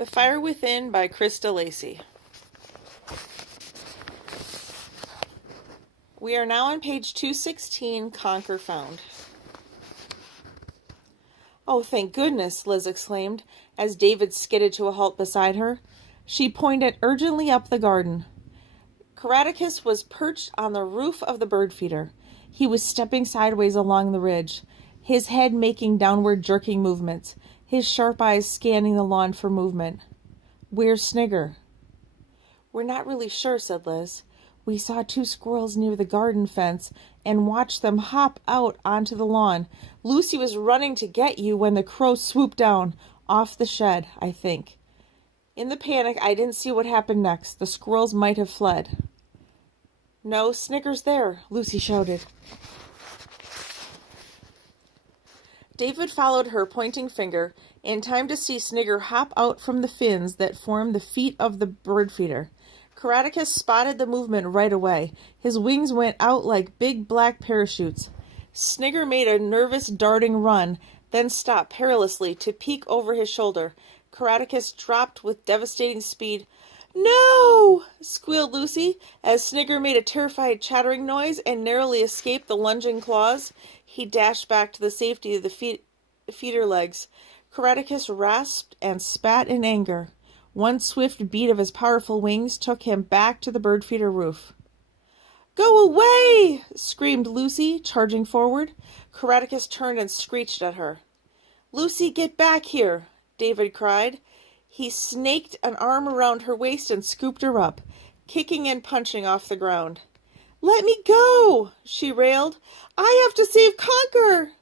The Fire Within by Krista Lacey. We are now on page 216, Conker found. "Oh, thank goodness," Liz exclaimed, as David skidded to a halt beside her. She pointed urgently up the garden. Caraticus was perched on the roof of the bird feeder. He was stepping sideways along the ridge, his head making downward jerking movements, his sharp eyes scanning the lawn for movement. "Where's Snigger?" "We're not really sure," said Liz. "We saw 2 squirrels near the garden fence and watched them hop out onto the lawn. Lucy was running to get you when the crow swooped down off the shed, I think. In the panic, I didn't see what happened next. The squirrels might have fled." "No, Snigger's there," Lucy shouted. David followed her pointing finger in time to see Snigger hop out from the fins that formed the feet of the bird feeder. Caraticus spotted the movement right away. His wings went out like big black parachutes. Snigger made a nervous darting run, then stopped perilously to peek over his shoulder. Caraticus dropped with devastating speed. "No!" squealed Lucy, as Snigger made a terrified chattering noise and narrowly escaped the lunging claws. He dashed back to the safety of the feeder legs. Caraticus rasped and spat in anger. One swift beat of his powerful wings took him back to the bird feeder roof. "Go away!" screamed Lucy, charging forward. Caraticus turned and screeched at her. "Lucy, get back here!" David cried. He snaked an arm around her waist and scooped her up, kicking and punching off the ground. "Let me go!" she railed. "I have to save Conker!"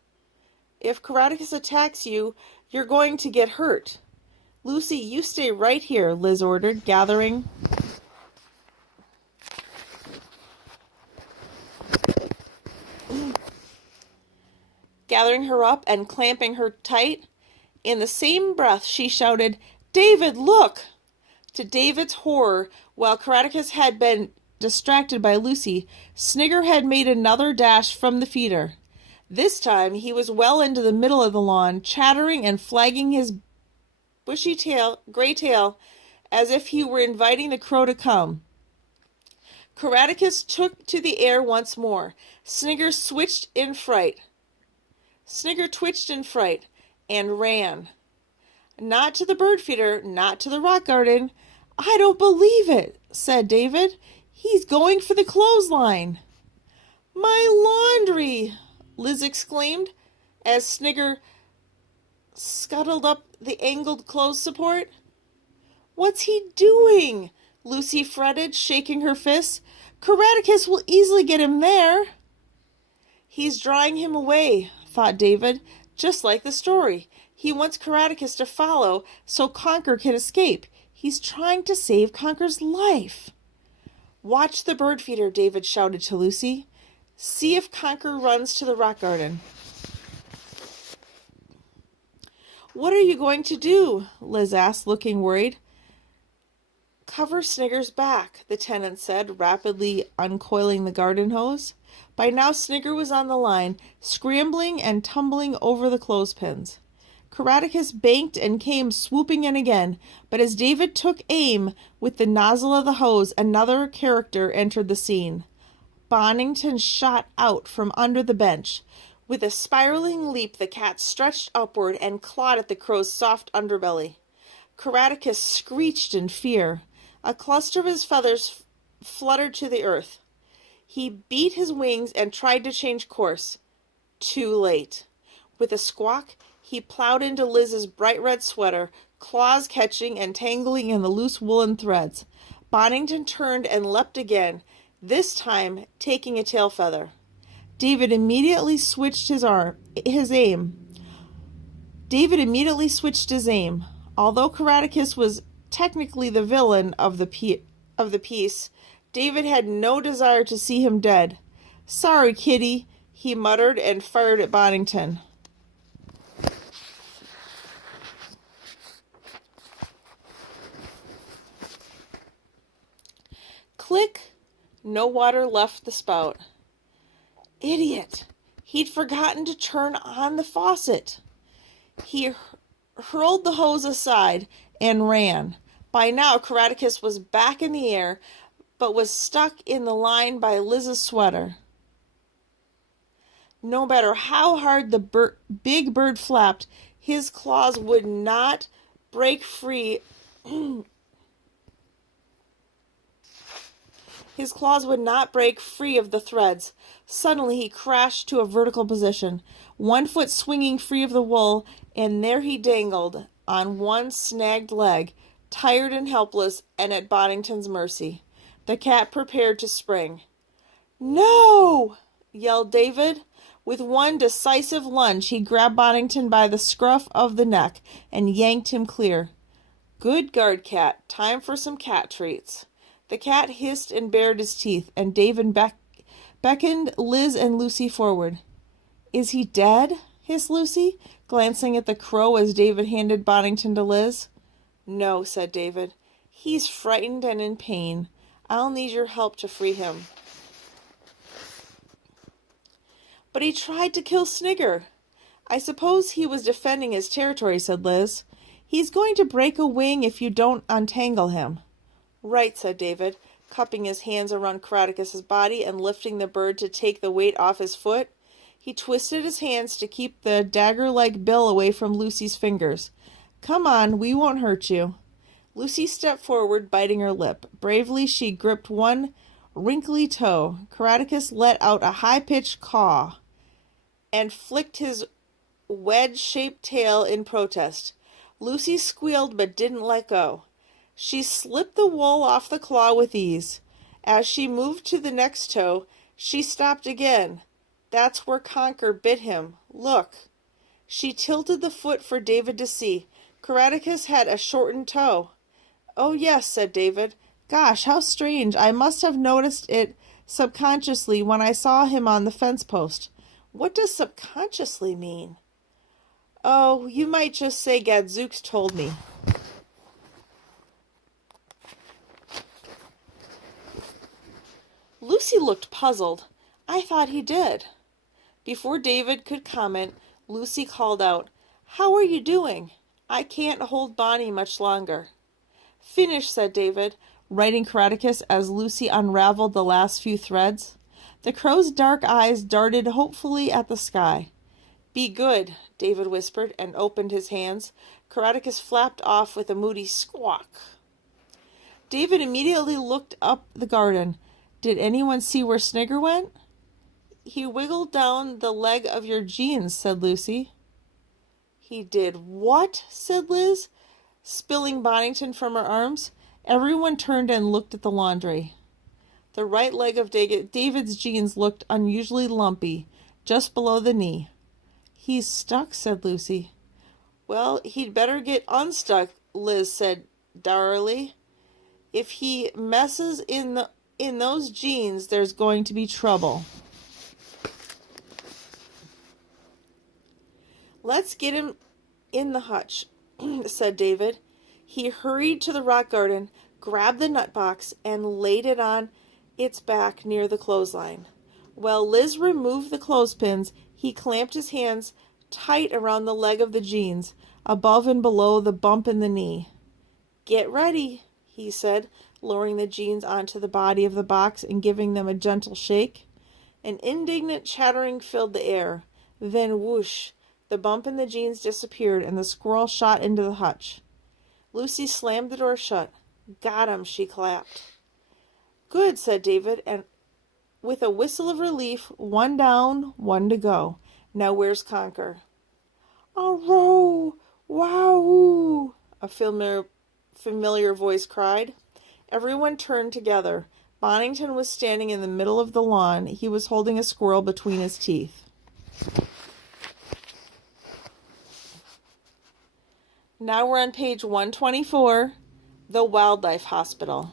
"If Caraticus attacks you, you're going to get hurt." "Lucy, you stay right here," Liz ordered, gathering her up and clamping her tight. In the same breath, she shouted, "David, look!" To David's horror, while Caraticus had been distracted by Lucy, Snigger had made another dash from the feeder. This time, he was well into the middle of the lawn, chattering and flagging his bushy gray tail, as if he were inviting the crow to come. Caraticus took to the air once more. Snigger twitched in fright and ran. Not to the bird feeder, not to the rock garden. "I don't believe it," said David. "He's going for the clothesline." "My laundry!" Liz exclaimed, as Snigger scuttled up the angled clothes support. "What's he doing?" Lucy fretted, shaking her fists. "Caraticus will easily get him there." "He's drawing him away," thought David, "just like the story. He wants Caraticus to follow so Conker can escape. He's trying to save Conker's life." "Watch the bird feeder," David shouted to Lucy. "See if Conker runs to the rock garden." "What are you going to do?" Liz asked, looking worried. "Cover Snigger's back," the tenant said, rapidly uncoiling the garden hose. By now Snigger was on the line, scrambling and tumbling over the clothespins. Caraticus banked and came swooping in again, but as David took aim with the nozzle of the hose, another character entered the scene. Bonington shot out from under the bench. With a spiraling leap, the cat stretched upward and clawed at the crow's soft underbelly. Caraticus screeched in fear. A cluster of his feathers fluttered to the earth. He beat his wings and tried to change course. Too late. With a squawk, he plowed into Liz's bright red sweater, claws catching and tangling in the loose woolen threads. Bonington turned and leapt again, this time taking a tail feather. David immediately switched his aim. Although Caraticus was technically the villain of the piece, David had no desire to see him dead. "Sorry, kitty," he muttered and fired at Bonington. Click! No water left the spout. Idiot! He'd forgotten to turn on the faucet. He hurled the hose aside and ran. By now, Caraticus was back in the air, but was stuck in the line by Liz's sweater. No matter how hard the big bird flapped, his claws would not break free. His claws would not break free of the threads. Suddenly he crashed to a vertical position, one foot swinging free of the wool, and there he dangled on one snagged leg, tired and helpless and at Boddington's mercy. The cat prepared to spring. "No!" yelled David. With one decisive lunge, he grabbed Boddington by the scruff of the neck and yanked him clear. "Good guard, cat. Time for some cat treats." The cat hissed and bared his teeth, and David beckoned Liz and Lucy forward. "Is he dead?" hissed Lucy, glancing at the crow as David handed Boddington to Liz. "No," said David. "He's frightened and in pain. I'll need your help to free him." "But he tried to kill Snigger." "I suppose he was defending his territory," said Liz. "He's going to break a wing if you don't untangle him." "Right," said David, cupping his hands around Caraticus's body and lifting the bird to take the weight off his foot. He twisted his hands to keep the dagger-like bill away from Lucy's fingers. "Come on, we won't hurt you." Lucy stepped forward, biting her lip. Bravely she gripped one wrinkly toe. Caraticus let out a high-pitched caw and flicked his wedge-shaped tail in protest. Lucy squealed but didn't let go. She slipped the wool off the claw with ease. As she moved to the next toe, she stopped again. That's where Conker bit him. Look. She tilted the foot for David to see. Caraticus had a shortened toe. "Oh, yes," said David. "Gosh, how strange. I must have noticed it subconsciously when I saw him on the fence post." "What does subconsciously mean?" "Oh, you might just say Gadzooks told me." Lucy looked puzzled. "I thought he did." Before David could comment, Lucy called out, "How are you doing? I can't hold Bonnie much longer." "Finished," said David, righting Caraticus as Lucy unraveled the last few threads. The crow's dark eyes darted hopefully at the sky. "Be good," David whispered and opened his hands. Caraticus flapped off with a moody squawk. David immediately looked up the garden. "Did anyone see where Snigger went?" "He wiggled down the leg of your jeans," said Lucy. "He did what?" said Liz, spilling Boddington from her arms. Everyone turned and looked at the laundry. The right leg of David's jeans looked unusually lumpy, just below the knee. "He's stuck," said Lucy. "Well, he'd better get unstuck," Liz said dourly. "If he messes in those jeans, there's going to be trouble." "Let's get him in the hutch," said David. He hurried to the rock garden, grabbed the nut box, and laid it on its back near the clothesline. While Liz removed the clothespins, he clamped his hands tight around the leg of the jeans, above and below the bump in the knee. "Get ready," he said, lowering the jeans onto the body of the box and giving them a gentle shake. An indignant chattering filled the air. Then whoosh, the bump in the jeans disappeared and the squirrel shot into the hutch. Lucy slammed the door shut. "Got him," she clapped. "Good," said David, and with a whistle of relief, "one down, one to go. Now where's Conker?" "Arrow! Wow!" a familiar voice cried. Everyone turned together. Boddington was standing in the middle of the lawn. He was holding a squirrel between his teeth. Now we're on page 124, the Wildlife Hospital.